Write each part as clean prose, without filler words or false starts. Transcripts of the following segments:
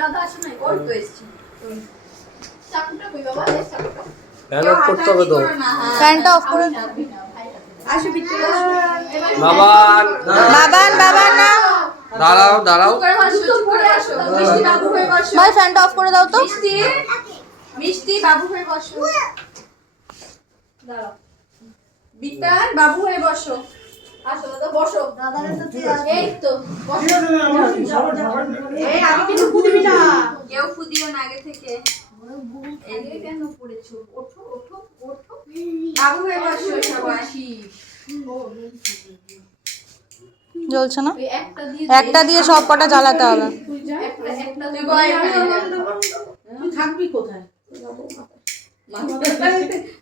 দাদা আসে না, ওর তো এসেছি। চাকুটা কই বাবা, চাকুটা ফ্যান অফ করতে হবে তো। ফ্যানটা অফ করে আসো ভিতরে আসো। বাবান বাবান বাবান না দাঁড়াও দাঁড়াও। করে বসো, চুপ করে আসো। মিষ্টি বাবু হয়ে বসো। ভাই ফ্যানটা অফ করে দাও তো। মিষ্টি, মিষ্টি বাবু হয়ে বসো। দাঁড়াও। বিতান বাবু হয়ে বসো। আসো দাদা বসো। দাদার সাথে এই তো বসো। এই আমি কিছু ফুদিবি না। কেউ ফুদিও না আগে থেকে। এই কেন পড়েছো? ওঠো ওঠো ওঠো। বাবু হয়ে বসো সবাই। জ্বলছে না, একটা দিয়ে একটা দিয়ে সব কটা জ্বালাতে হবে। একটা তুই বয় তুই থাকবি কোথায়?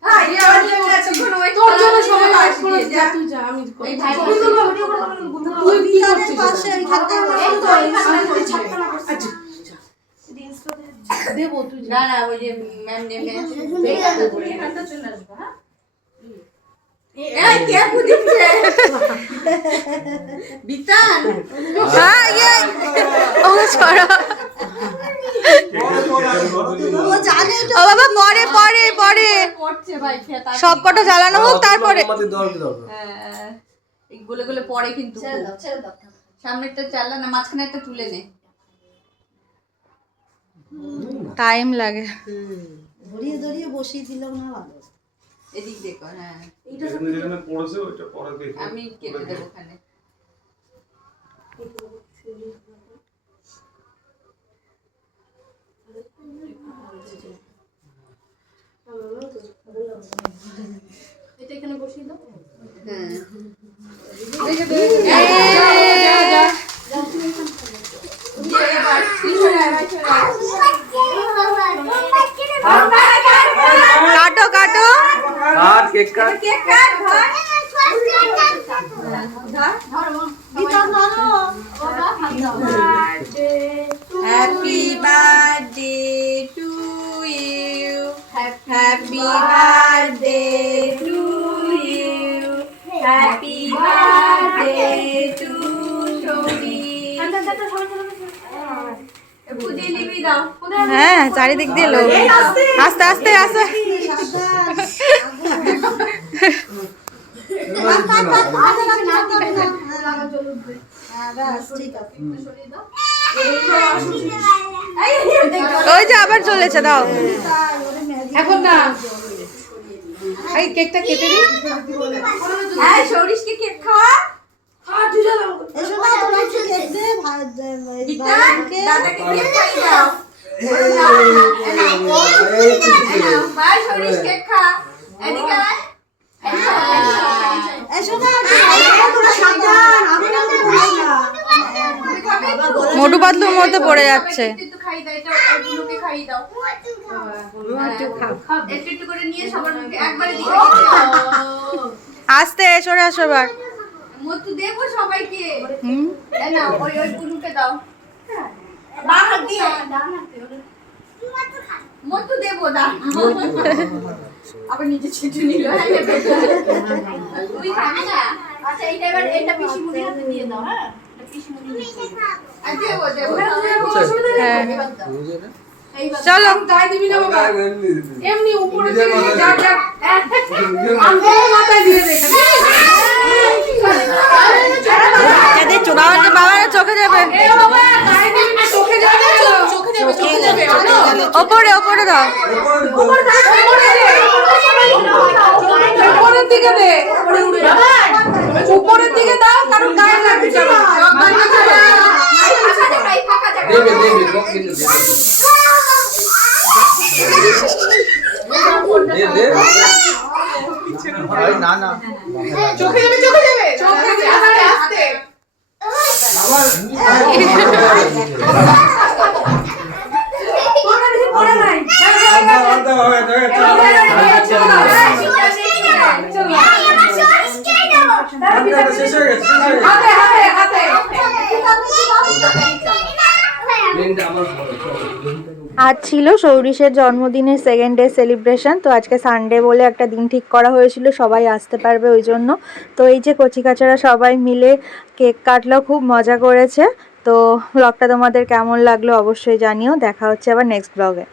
হ্যাঁ এই আওয়াজ লেগে আছে কোনো ওই তোর জন্য সবাই কাজ করে যা, তুই যা, আমি এই ভাই তুই কি করছিস? পাশে এইখানটা এই তো এইখানটা ছাত্র না করছে। আচ্ছা দেবো, তুই যা। না না ওই যে ম্যাম নেমে এইখানটা চলে আসবে। হ্যাঁ এই কে বুঝিছে বিতান হ্যাঁ ইয়ে ও ছড়া ও জানে ও বাবা পরে পরে পরে করছে ভাই খেতা সব কটা জ্বালানো হোক তারপরে। হ্যাঁ এই গুলো গুলো পরে কিন্তু ছেড়ে দাও সামনেরটা চালা না মাঝখানেরটা তুলে নে টাইম লাগে। ধরিয়ে ধরিয়ে বসিয়ে দিলাম না ভালো। এদিক দেখো। হ্যাঁ যেখানে পড়েছে ওইটা পরে দেখে আমি কেটে দেব ওখানে। এটা এখানে বসিয়ে দাও। কাটো কাটো আর কেক কাট। কেক কাট ধর happy birthday to you happy birthday to you happy birthday to Soumi পুজে লিবি দাও। হ্যাঁ চারিদিক দিয়ে লোক। আস্তে আস্তে আস্তে ওই যে আবার চলেছে দাও। এখন না, এই কেকটা কেটে দিই। এই সৌরিশকে কেক খাওয়া। বিতান দাদাকে কেক খাইয়ে দাও। ভাই সৌরিশ কেক খা। এদিকে আয়। মোটু পাতলুর মধ্যে পড়ে যাচ্ছে। একটু খাইয়ে দাও এটা ওগুলোকে খাইয়ে দাও। একটু একটু করে নিয়ে সবার মুখে একবারে দিয়ে আস্তে সরে আসো এবার। মতো দেবো সবাইকে। এই নাও ওই ওই গুলোকে দাও। বাঁ হাত দিয়ে ডান হাতে মতো দেবো দাও। আবার নিচে ছিটে নিল। তুই খাবি না? আচ্ছা এইটা এবার এটা পিসিমণির হাতে দিয়ে দাও। হ্যাঁ এটা পিসিমণি নিচে দেবো দেবো হ্যাঁ এবার দাও। চলো গায়ে দিবি না বাবা, এমনি উপরে থেকে যা যা আঙ্গুল মাথায় দিয়ে দে। এদের চোখাওয়াতে বাবার চোখে যাবে। এ বাবা গায়ে দিবি না, চোখে যাবে, চোখে যাবে, চোখে যাবে। ওপরে ওপরে দাও। উপরে দে, উপরে দে, উপরের দিকে দে। বাবা উপরের দিকে দাও, কারণ গায়ে লাগবে না। দেবে দেবে লোক কিন্তু দেবে। দে দে। ভাই না না। চোখে যাবে, চোখে যাবে, চোখে যাবে, আস্তে। আমার পড়ে নাই। হাতে হাতে হাতে আজ ছিল সৌরিশের জন্মদিনের সেকেন্ড ডে সেলিব্রেশন। তো আজকে সানডে বলে একটা দিন ঠিক করা হয়েছিল, সবাই আসতে পারবে ওই জন্য। তো এই যে কচিকাচারা সবাই মিলে কেক কাটলো, খুব মজা করেছে। তো ব্লগটা তোমাদের কেমন লাগলো অবশ্যই জানিও। দেখা হচ্ছে আবার নেক্সট ব্লগে।